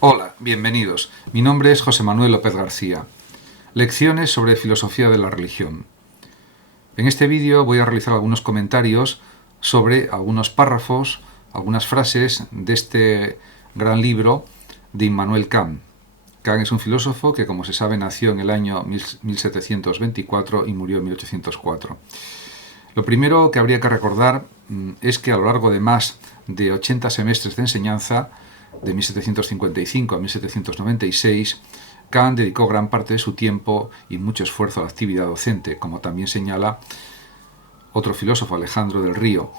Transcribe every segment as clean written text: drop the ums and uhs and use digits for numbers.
Hola, bienvenidos. Mi nombre es José Manuel López García. Lecciones sobre filosofía de la religión. En este vídeo voy a realizar algunos comentarios sobre algunos párrafos, algunas frases de este gran libro de Immanuel Kant. Kant es un filósofo que, como se sabe, nació en el año 1724 y murió en 1804. Lo primero que habría que recordar es que a lo largo de más de 80 semestres de enseñanza, de 1755 a 1796, Kant dedicó gran parte de su tiempo y mucho esfuerzo a la actividad docente, como también señala otro filósofo, Alejandro del Río.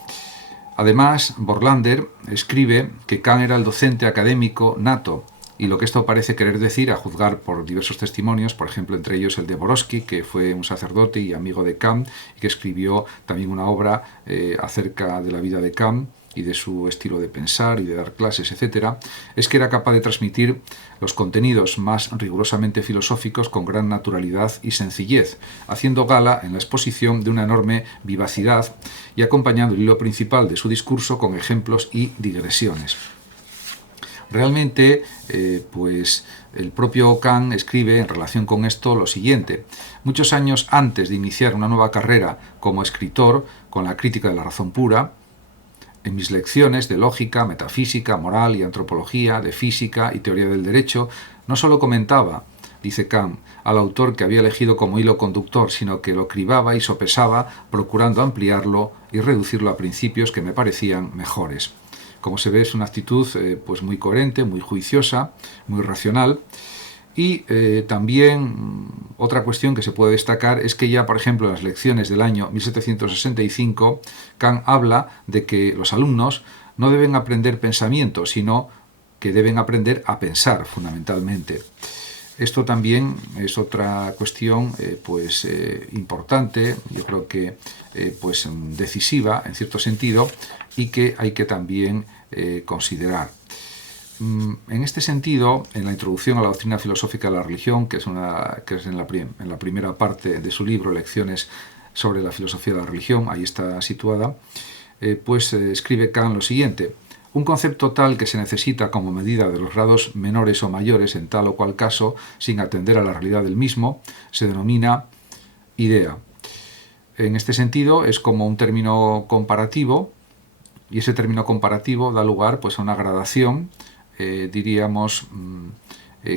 Además, Borlander escribe que Kant era el docente académico nato, y lo que esto parece querer decir, a juzgar por diversos testimonios, por ejemplo, entre ellos el de Borowski, que fue un sacerdote y amigo de Kant, y que escribió también una obra acerca de la vida de Kant y de su estilo de pensar y de dar clases, etc., es que era capaz de transmitir los contenidos más rigurosamente filosóficos con gran naturalidad y sencillez, haciendo gala en la exposición de una enorme vivacidad y acompañando el hilo principal de su discurso con ejemplos y digresiones. Realmente, pues el propio Kant escribe en relación con esto lo siguiente: muchos años antes de iniciar una nueva carrera como escritor con la crítica de la razón pura, en mis lecciones de lógica, metafísica, moral y antropología, de física y teoría del derecho, no solo comentaba, dice Kant, al autor que había elegido como hilo conductor, sino que lo cribaba y sopesaba, procurando ampliarlo y reducirlo a principios que me parecían mejores. Como se ve, es una actitud pues muy coherente, muy juiciosa, muy racional. Y también otra cuestión que se puede destacar es que ya, por ejemplo, en las lecciones del año 1765, Kant habla de que los alumnos no deben aprender pensamiento, sino que deben aprender a pensar, fundamentalmente. Esto también es otra cuestión importante, yo creo que decisiva en cierto sentido, y que hay que también considerar. En este sentido, en la introducción a la doctrina filosófica de la religión, que es en la primera parte de su libro, Lecciones sobre la filosofía de la religión, ahí está situada, escribe Kant lo siguiente: un concepto tal que se necesita como medida de los grados menores o mayores en tal o cual caso, sin atender a la realidad del mismo, se denomina idea. En este sentido, es como un término comparativo, y ese término comparativo da lugar pues a una gradación,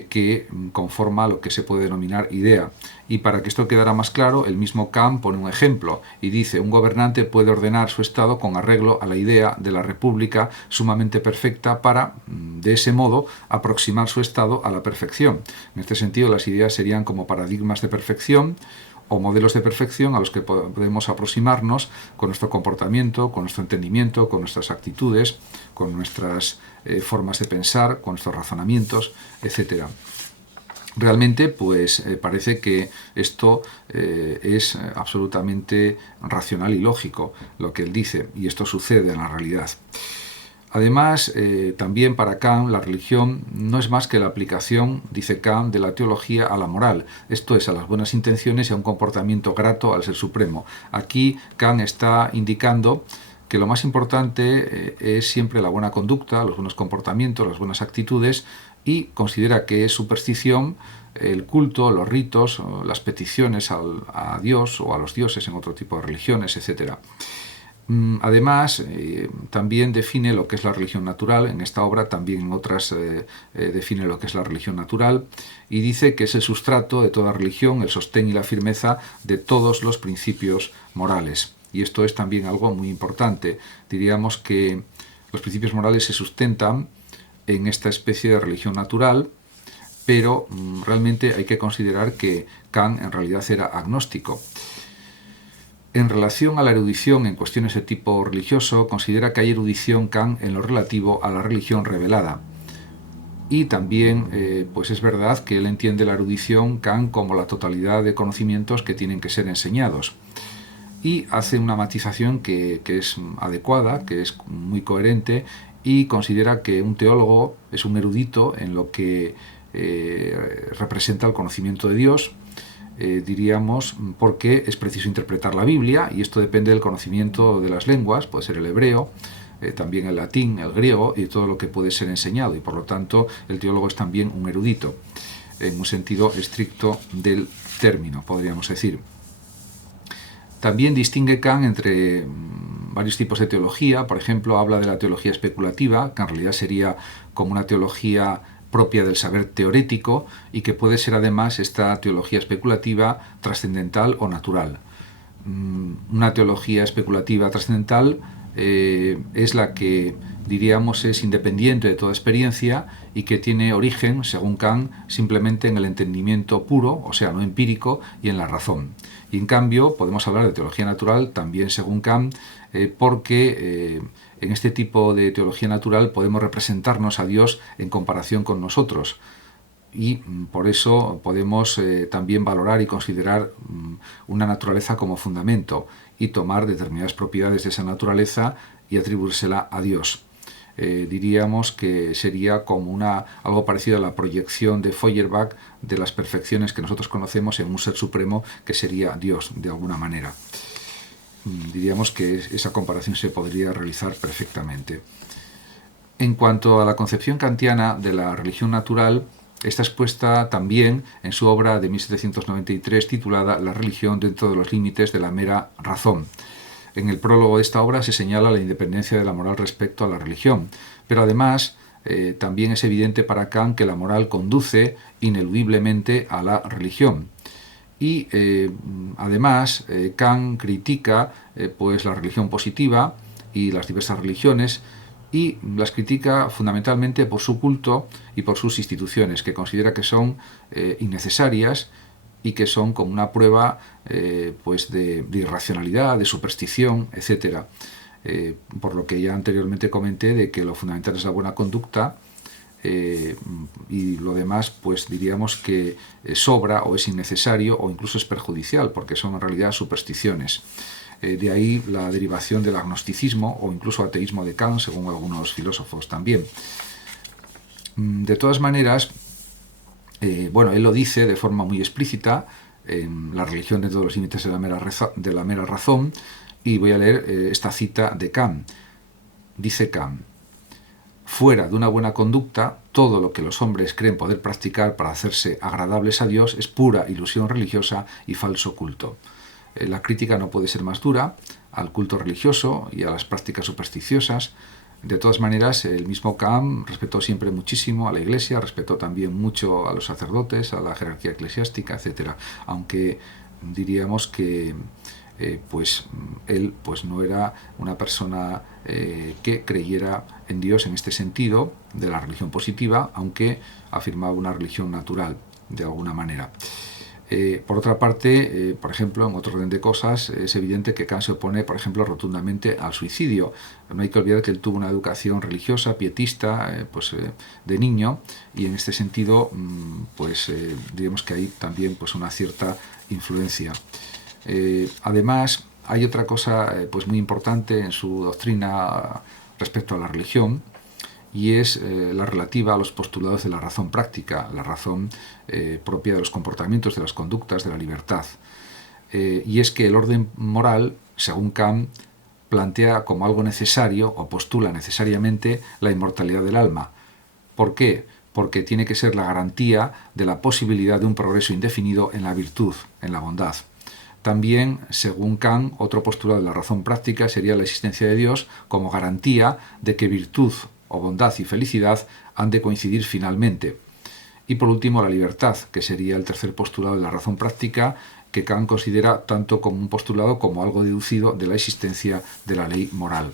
que conforma lo que se puede denominar idea. Y para que esto quedara más claro, el mismo Kant pone un ejemplo y dice: un gobernante puede ordenar su estado con arreglo a la idea de la república sumamente perfecta para, de ese modo, aproximar su estado a la perfección. En este sentido, las ideas serían como paradigmas de perfección o modelos de perfección a los que podemos aproximarnos con nuestro comportamiento, con nuestro entendimiento, con nuestras actitudes, con nuestras formas de pensar, con nuestros razonamientos, etc. Realmente, parece que esto es absolutamente racional y lógico, lo que él dice, y esto sucede en la realidad. Además, también para Kant, la religión no es más que la aplicación, dice Kant, de la teología a la moral, esto es, a las buenas intenciones y a un comportamiento grato al Ser Supremo. Aquí Kant está indicando que lo más importante es siempre la buena conducta, los buenos comportamientos, las buenas actitudes, y considera que es superstición el culto, los ritos, las peticiones a Dios o a los dioses en otro tipo de religiones, etc. Además, también define lo que es la religión natural. En esta obra, también en otras, define lo que es la religión natural, y dice que es el sustrato de toda religión, el sostén y la firmeza de todos los principios morales. Y esto es también algo muy importante. Diríamos que los principios morales se sustentan en esta especie de religión natural, pero realmente hay que considerar que Kant en realidad era agnóstico. En relación a la erudición en cuestiones de tipo religioso, considera que hay erudición Kant en lo relativo a la religión revelada. Y también es verdad que él entiende la erudición Kant como la totalidad de conocimientos que tienen que ser enseñados. Y hace una matización que es adecuada, que es muy coherente, y considera que un teólogo es un erudito en lo que representa el conocimiento de Dios, diríamos, porque es preciso interpretar la Biblia, y esto depende del conocimiento de las lenguas, puede ser el hebreo, también el latín, el griego y todo lo que puede ser enseñado, y por lo tanto el teólogo es también un erudito, en un sentido estricto del término, podríamos decir. También distingue Kant entre varios tipos de teología. Por ejemplo, habla de la teología especulativa, que en realidad sería como una teología propia del saber teorético y que puede ser además esta teología especulativa trascendental o natural. Una teología especulativa trascendental es la que, diríamos, es independiente de toda experiencia y que tiene origen, según Kant, simplemente en el entendimiento puro, o sea, no empírico, y en la razón. Y en cambio, podemos hablar de teología natural, también según Kant, porque en este tipo de teología natural podemos representarnos a Dios en comparación con nosotros. Y por eso podemos también valorar y considerar una naturaleza como fundamento y tomar determinadas propiedades de esa naturaleza y atribuírsela a Dios. Diríamos que sería como algo parecido a la proyección de Feuerbach de las perfecciones que nosotros conocemos en un ser supremo que sería Dios, de alguna manera. Diríamos que esa comparación se podría realizar perfectamente. En cuanto a la concepción kantiana de la religión natural, está expuesta también en su obra de 1793 titulada La religión dentro de los límites de la mera razón. En el prólogo de esta obra se señala la independencia de la moral respecto a la religión, pero además también es evidente para Kant que la moral conduce ineludiblemente a la religión. Y además Kant critica pues la religión positiva y las diversas religiones, y las critica fundamentalmente por su culto y por sus instituciones, que considera que son innecesarias y que son como una prueba pues de irracionalidad, de superstición, etc. Por lo que ya anteriormente comenté de que lo fundamental es la buena conducta, y lo demás pues diríamos que sobra o es innecesario o incluso es perjudicial, porque son en realidad supersticiones. De ahí la derivación del agnosticismo o incluso ateísmo de Kant, según algunos filósofos también. De todas maneras, él lo dice de forma muy explícita en La religión dentro de los límites de la mera razón, y voy a leer esta cita de Kant. Dice Kant: fuera de una buena conducta, todo lo que los hombres creen poder practicar para hacerse agradables a Dios es pura ilusión religiosa y falso culto. La crítica no puede ser más dura al culto religioso y a las prácticas supersticiosas. De todas maneras, el mismo Kant respetó siempre muchísimo a la Iglesia, respetó también mucho a los sacerdotes, a la jerarquía eclesiástica, etc. Aunque diríamos que él pues no era una persona que creyera en Dios en este sentido de la religión positiva, aunque afirmaba una religión natural de alguna manera. Por otra parte, por ejemplo, en otro orden de cosas, es evidente que Kant se opone, por ejemplo, rotundamente al suicidio. No hay que olvidar que él tuvo una educación religiosa, pietista, de niño, y en este sentido, digamos que hay también pues una cierta influencia. Además, hay otra cosa pues muy importante en su doctrina respecto a la religión, y es la relativa a los postulados de la razón práctica, la razón propia de los comportamientos, de las conductas, de la libertad. Y es que el orden moral, según Kant, plantea como algo necesario o postula necesariamente la inmortalidad del alma. ¿Por qué? Porque tiene que ser la garantía de la posibilidad de un progreso indefinido en la virtud, en la bondad. También, según Kant, otro postulado de la razón práctica sería la existencia de Dios como garantía de que virtud o bondad y felicidad han de coincidir finalmente. Y por último, la libertad, que sería el tercer postulado de la razón práctica, que Kant considera tanto como un postulado como algo deducido de la existencia de la ley moral.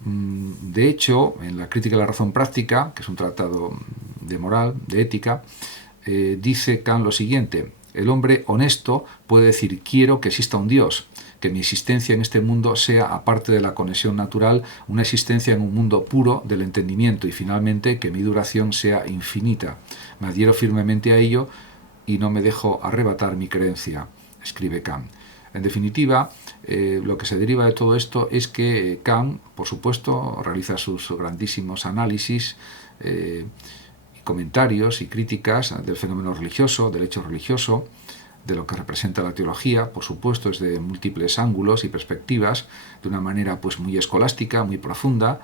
De hecho, en la Crítica de la razón práctica, que es un tratado de moral, de ética, dice Kant lo siguiente: el hombre honesto puede decir quiero que exista un Dios, que mi existencia en este mundo sea, aparte de la conexión natural, una existencia en un mundo puro del entendimiento, y finalmente que mi duración sea infinita. Me adhiero firmemente a ello y no me dejo arrebatar mi creencia, escribe Kant. En definitiva, lo que se deriva de todo esto es que Kant, por supuesto, realiza sus grandísimos análisis, comentarios y críticas del fenómeno religioso, del hecho religioso, de lo que representa la teología, por supuesto, desde múltiples ángulos y perspectivas, de una manera pues muy escolástica, muy profunda,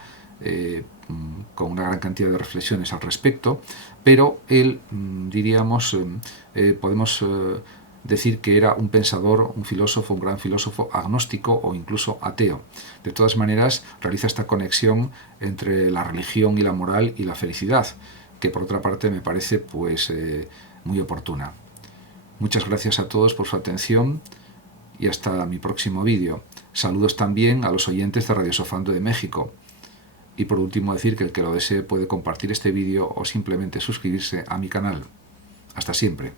con una gran cantidad de reflexiones al respecto, pero él, diríamos, podemos decir que era un pensador, un filósofo, un gran filósofo agnóstico o incluso ateo. De todas maneras, realiza esta conexión entre la religión y la moral y la felicidad, que por otra parte me parece pues muy oportuna. Muchas gracias a todos por su atención y hasta mi próximo vídeo. Saludos también a los oyentes de Radio Sofando de México. Y por último decir que el que lo desee puede compartir este vídeo o simplemente suscribirse a mi canal. Hasta siempre.